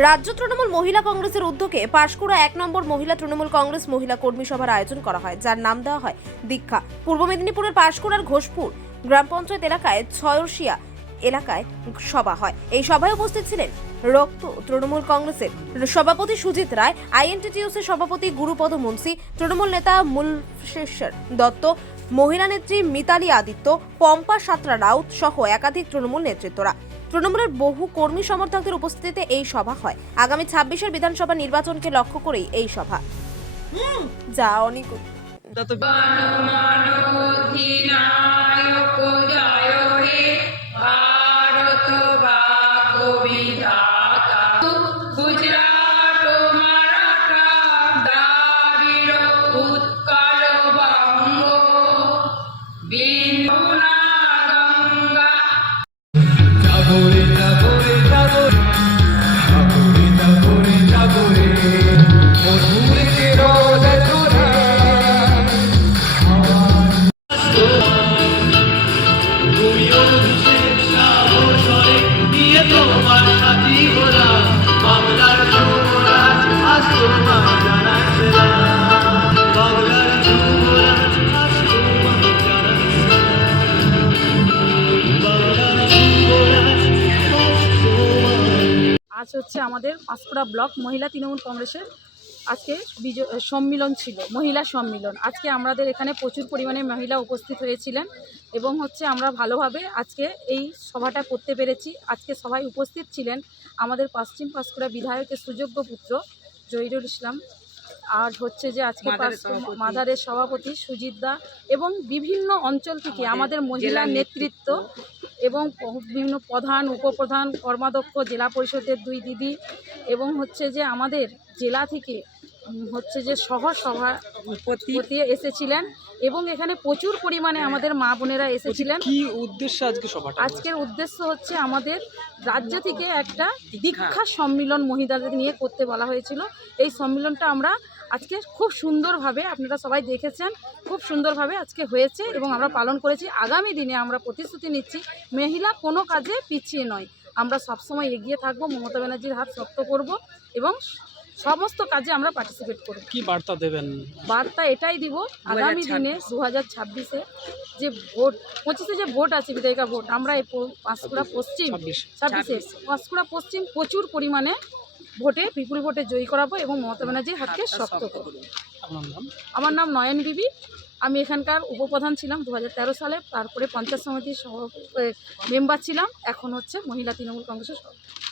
রাজ্য তৃণমূল মহিলা কংগ্রেসের উদ্যোগে পাঁশকুড়া এক নম্বর মহিলা তৃণমূল কংগ্রেস মহিলা কর্মী সভার আয়োজন করা হয়, যার নাম দেওয়া হয় দীক্ষা। পূর্ব মেদিনীপুরের পাঁশকুড়ার ঘোষপুর গ্রাম পঞ্চায়েত এলাকায় ছয়রশিয়া এলাকায় সভা হয়। এই সভায় উপস্থিত ছিলেন রক্ত তৃণমূল কংগ্রেসের সভাপতি সুজিত রায়, আইএনটিটিউসির সভাপতি গুরুপদ মুন্সি, তৃণমূল নেতা মুলশেশ্বর দত্ত, মহিলা নেত্রী মিতালি আদিত্য, পম্পা সাতরা রাউত সহ একাধিক তৃণমূল নেতৃত্বরা। তৃণমূলের বহু কর্মী সমর্থকদের উপস্থিতিতে এই সভা হয়। আগামী ছাব্বিশের বিধানসভা নির্বাচনকে লক্ষ্য করেই এই সভা। যা অনেক ভারত বা কবিতা গুজরাট। আজ হচ্ছে আমাদের পাঁশকুড়া ব্লক মহিলা তৃণমূল কংগ্রেসের আজকে বিজয় সম্মিলন ছিল মহিলা সম্মিলন। আজকে আমাদের এখানে প্রচুর পরিমাণে মহিলা উপস্থিত হয়েছিলেন এবং হচ্ছে আমরা ভালোভাবে আজকে এই সভাটা করতে পেরেছি। আজকে সবাই উপস্থিত ছিলেন আমাদের পশ্চিম পাঁশকুড়া বিধায়কের সুযোগ্য পুত্র জহিরুল ইসলাম আর হচ্ছে যে আজকে মাদারের সভাপতি। সুজিত দা এবং বিভিন্ন অঞ্চল থেকে আমাদের মহিলা নেতৃত্ব এবং বিভিন্ন প্রধান উপপ্রধান কর্মাধ্যক্ষ জেলা পরিষদের দুই দিদি এবং হচ্ছে যে আমাদের জেলা থেকে হচ্ছে যে সহ সভাপতি এসেছিলেন এবং এখানে প্রচুর পরিমাণে আমাদের মা বোনেরা এসেছিলেন। কি উদ্দেশ্যে আজকে সভাটা আজকের উদ্দেশ্য হচ্ছে আমাদের রাজ্য থেকে একটা দীক্ষা সম্মিলন মহিলাদের নিয়ে করতে বলা হয়েছিল। এই সম্মিলনটা আমরা আজকে খুব সুন্দরভাবে আপনারা সবাই দেখেছেন খুব সুন্দরভাবে আজকে হয়েছে এবং আমরা পালন করেছি। আগামী দিনে আমরা প্রতিশ্রুতি নিচ্ছি মহিলা কোনো কাজে পিছিয়ে নয়। আমরা সবসময় এগিয়ে থাকব মমতা ব্যানার্জির হাত শক্ত করব এবং সমস্ত কাজে আমরা পার্টিসিপেট করব। কি বার্তা দেবেন? বার্তা এটাই দিব আগামী দিনে দু হাজার ছাব্বিশে যে ভোট পঁচিশে যে ভোট আছে বিধায়িকা ভোট আমরা এই পাঁশকুড়া পশ্চিম ছাব্বিশ। পাঁশকুড়া পশ্চিম প্রচুর পরিমাণে ভোটে বিপুল ভোটে জয়ী করাবো এবং মমতা ব্যানার্জির হাতকে শক্ত করব। আমার নাম নয়ন বিবি। আমি এখানকার উপপ্রধান ছিলাম দু হাজার তেরো সালে তারপরে পঞ্চায়েত সমিতির সহ মেম্বার ছিলাম এখন হচ্ছে মহিলা তৃণমূল কংগ্রেসের সভাপতি।